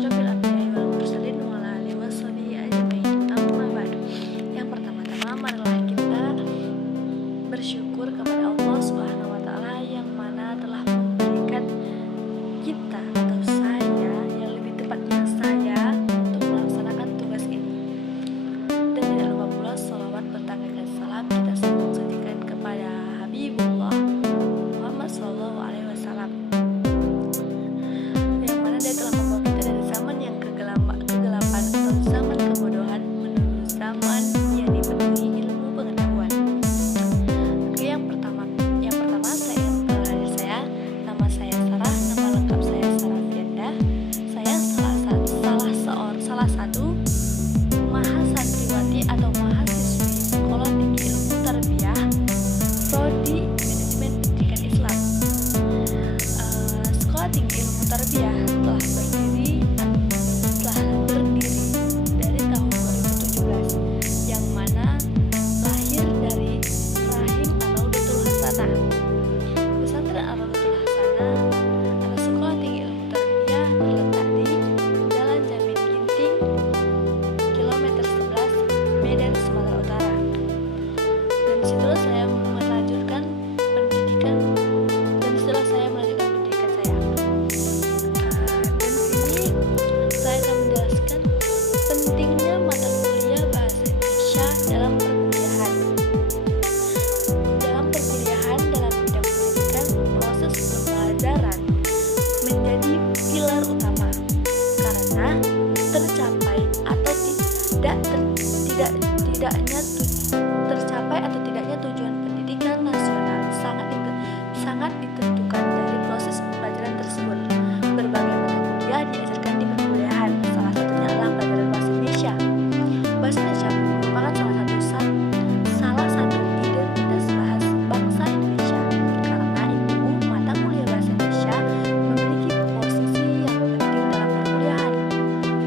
asyrofil anbiya'i wal mursalin wa ala alihi washabihi ajmain. Amma ba'du. Yang pertama-tama marilah kita bersyukur kepada Allah Subhanahu wa taala yang mana telah memberikan kita atau saya, yang lebih tepatnya saya, untuk melaksanakan tugas ini. Dan tidak lupa pula salawat bertanggakan salam kita sambung sajikan kepada Habibullah Muhammad sallallahu alaihi wasallam, yang mana dia telah membawa kita dari zaman yang kegelapan atau zaman kebodohan menuju zaman yang dipenuhi ilmu pengetahuan. Oke, yang pertama saya mengenali saya. Nama saya Sarah, nama lengkap saya Sarah Fianda. Saya salah satu mahasiswati atau mahasiswi Sekolah Tinggi Ilmu Tarbiyah Prodi Manajemen Pendidikan Islam. Sekolah Tinggi Ilmu Tarbiyah telah berdiri dari tahun 2017, yang mana lahir dari rahim Al-Raudatul Hasanah. Pesantren Al-Raudatul Hasanah adalah sekolah tinggi ilmu tarbiyah terletak di Jalan Jamin Ginting, kilometer 11, Medan, Sumatera Utara. Dan disitulah saya melanjutkan pendidikan saya. Dan sini saya akan menjelaskan pentingnya mata kuliah bahasa Indonesia dalam perkuliahan. Dalam bidang pendidikan, proses pembelajaran menjadi pilar utama karena tercapai atau tidaknya tujuan pendidikan nasional sangat ditentukan dari proses pembelajaran tersebut. Berbagai mata kuliah diajarkan di perkuliahan, salah satunya adalah pelajaran bahasa Indonesia. Bahasa Indonesia merupakan salah satu identitas bangsa Indonesia. Karena itu, mata kuliah bahasa Indonesia memiliki posisi yang penting dalam perkuliahan.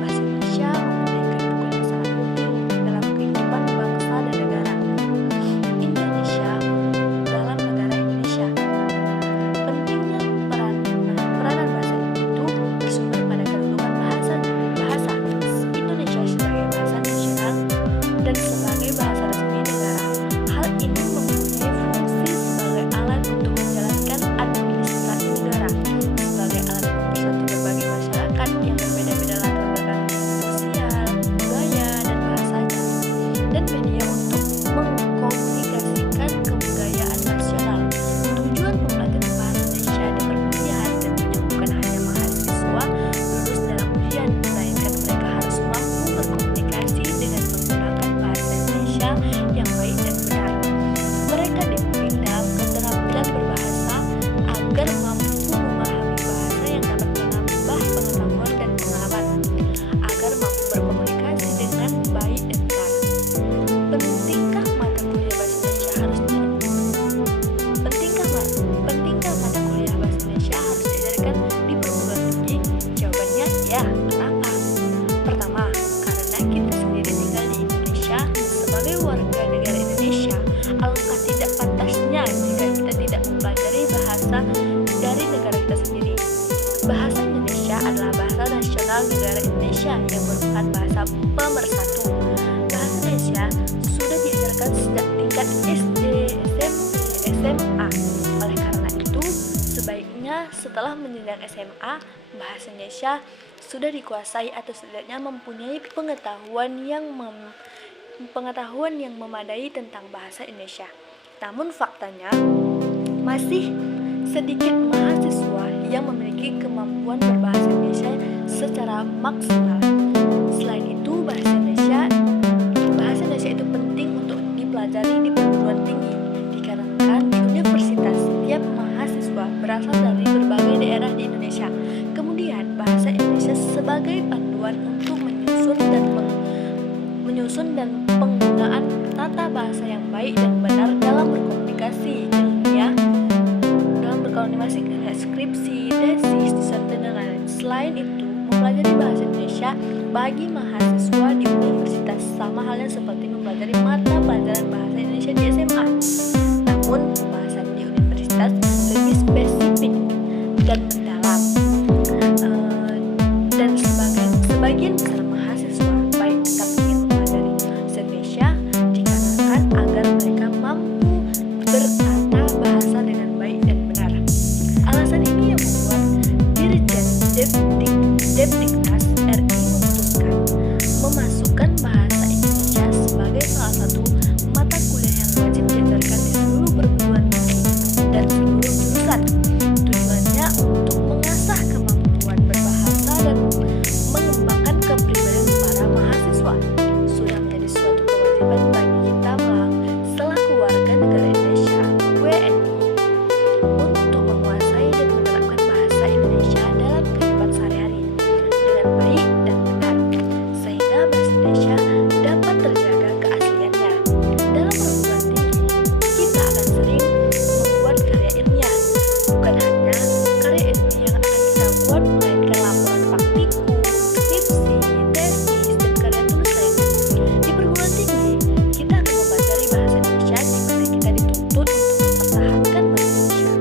Bahasa Indonesia mempunyai kedudukan yang sangat penting dalam kehidupan bangsa dan negara Indonesia dalam negara Indonesia. Pentingnya peranan bahasa itu bersumber pada kedudukan bahasa Indonesia sebagai bahasa nasional dan sebagai bahasa resmi negara. Hal ini mempunyai fungsi sebagai alat untuk menjalankan administrasi negara, sebagai alat mempersatu berbagai masyarakat yang berbeda-beda latar belakang sosial, budaya, dan bahasanya, dan media untuk mengkomunikasikan kebudayaan nasional. Tujuan pembelajaran bahasa Indonesia di perkuliahan tentunya bukan hanya mahasiswa lulus dalam ujian, melainkan mereka harus mampu berkomunikasi dengan menggunakan bahasa Indonesia yang baik dan benar. Mereka dibimbing dalam keterampilan berbahasa agar mampu memahami bahasa yang dapat menambah pengetahuan dan pengalaman, agar mampu berkomunikasi dengan baik dan benar. Pentingkah mata kuliah bahasa Indonesia harus diajarkan di perguruan tinggi? Jawabannya ya. Kenapa? Pertama, karena kita sendiri tinggal di Indonesia. Sebagai warga negara Indonesia, alangkah tidak pantasnya jika kita tidak mempelajari bahasa dari negara kita sendiri. Bahasa Indonesia adalah bahasa nasional negara Indonesia yang merupakan bahasa pemersatu. Bahasa Indonesia sudah diajarkan sejak tingkat SD, SMP, SMA. Oleh karena itu, sebaiknya setelah menjenjang SMA, bahasa Indonesia sudah dikuasai atau setidaknya mempunyai pengetahuan yang memadai tentang bahasa Indonesia. Namun faktanya, masih sedikit mahasiswa yang memiliki kemampuan berbahasa Indonesia secara maksimal. Selain itu, bahasa Indonesia itu penting untuk dipelajari di perguruan tinggi, dikarenakan di universitas setiap mahasiswa berasal dari berbagai daerah di Indonesia. Kemudian, bahasa Indonesia sebagai panduan untuk menyusun dan penggunaan tata bahasa yang baik dan benar dalam berkomunikasi ilmiah, skripsi, tesis, disertai dan lain-lain. Selain itu, mempelajari bahasa Indonesia bagi mahasiswa di universitas sama halnya seperti mempelajari mata pelajaran bahasa Indonesia di SMA. Namun, pembahasan di universitas lebih spesifik dan mendalam, dan sebagai Sebagian besar mahasiswa baik tetap ingin mempelajari bahasa Indonesia dikarenakan agar mereka mampu bertata bahasa dengan baik dan benar. Alasan ini yang membuat Dirjen Depdiknas RI memutuskan memasukkan bahasa Indonesia sebagai salah satu mata kuliah yang wajib diajarkan di seluruh perguruan tinggi dan seluruh jurusan. Tujuannya untuk mengasah kemampuan berbahasa dan mengembangkan kepribadian para mahasiswa. Sudah menjadi suatu kewajiban bagi kita selaku warga negara Indonesia WNI untuk menguasai dan menerapkan bahasa Indonesia dalam kehidupan sehari-hari dengan baik dan benar, sehingga bahasa Indonesia dapat terjaga keasliannya. Dalam perguruan tinggi, kita akan sering membuat karya ilmiah. Bukan hanya karya ilmiah yang akan kita buat, melainkan laporan praktikum, skripsi, tesis, dan karya tulis lainnya. Di perguruan tinggi, kita akan mempelajari bahasa Indonesia di mana kita dituntut untuk mempertahankan bahasa Indonesia.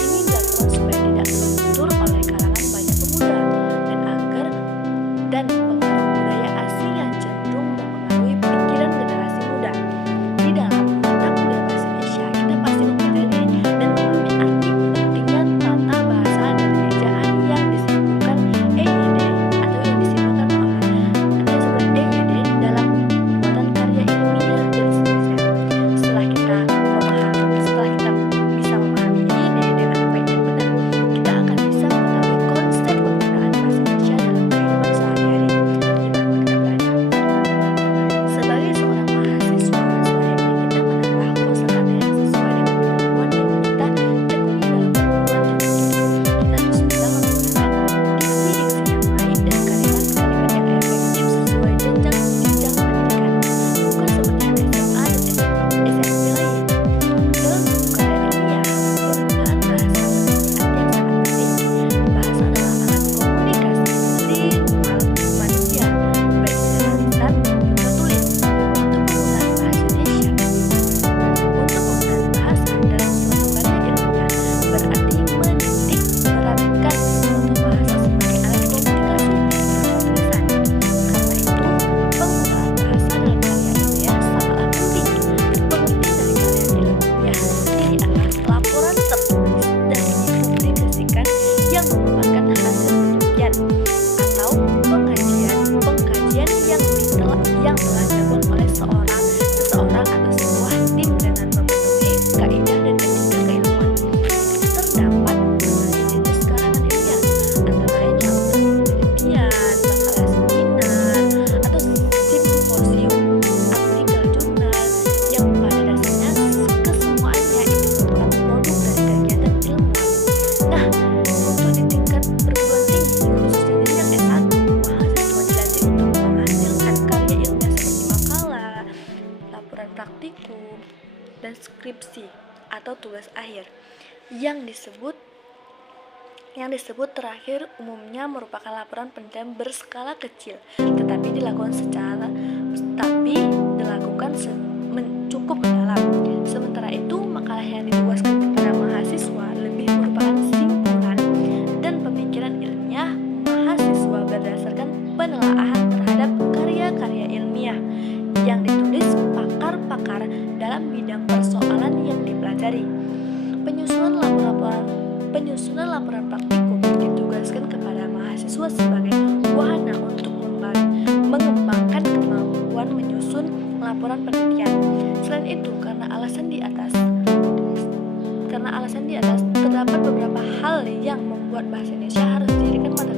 Ini dilakukan supaya tidak terbentur oleh kalangan banyak pemuda dan pengaruh budaya asing yang cenderung mempengaruhi pikiran generasi muda. Di dalam mata kuliah bahasa Indonesia, kita pasti mempelajari dan memahami arti pentingnya tata bahasa dan ejaan yang disebutkan EYD atau yang disebutkan EYD dalam pembuatan karya ilmiah dari Indonesia. Setelah kita bisa memahami EYD dengan baik dan benar, kita akan bisa mengetahui konsep penggunaan bahasa Indonesia dalam kehidupan sehari-hari dimanapun kita berada. Sebagai seorang mahasiswa, selayaknya kita menambah kosakata yang sesuai dengan kemampuan yang kita tekuni dalam perguruan tinggi. Kita harus bisa menggunakan diksi-diksi yang baik dan kalimat-kalimat yang efektif sesuai jenjang pendidikan, bukan seperti anak SMA dan SMP lain. Dalam buku karya ilmiah, penggunaan bahasa memiliki arti yang sangat penting. Bahasa adalah alat komunikasi lingkungan manusia, baik secara lisan maupun tertulis. Untuk penggunaan bahasa Indonesia, dalam suatu karya ilmiah berarti menitik beratkan suatu bahasa sebagai alat komunikasi berupa tulisan. Karena itu, penggunaan bahasa dalam karya ilmiah sangatlah penting. Pengertian dari karya ilmiah sendiri adalah laporan tertulis dan dipublikasikan yang merupakan hasil penelitian atau pengkajian yang telah dilakukan oleh seseorang atau sebuah tim dengan memenuhi kaidah dan etika keilmuan. Terdapat berbagai jenis karangan ilmiah, antara lain penelitian, makalah seminar, atau simposium, artikel jurnal, yang pada dasarnya kesemuanya itu merupakan produk dari kegiatan ilmuwan. Nah, untuk di tingkat perguruan tinggi, khususnya jenjang S1, mahasiswa dilatih untuk menghasilkan karya ilmiah seperti makalah, laporan praktikum, dan skripsi atau tugas akhir yang disebut terakhir umumnya merupakan laporan penelitian berskala kecil, tetapi dilakukan cukup mendalam. Sementara itu, makalah yang ditugaskan kepada mahasiswa lebih merupakan simpulan dan pemikiran ilmiah mahasiswa berdasarkan penelaahan terhadap karya-karya ilmiah yang ditulis pakar-pakar dalam bidang persoalan yang dipelajari. Penyusunan laporan praktikum ditugaskan kepada mahasiswa sebagai wahana untuk mengembangkan kemampuan menyusun laporan penelitian. Selain itu, karena alasan di atas, terdapat beberapa hal yang membuat bahasa Indonesia harus dijadikan mata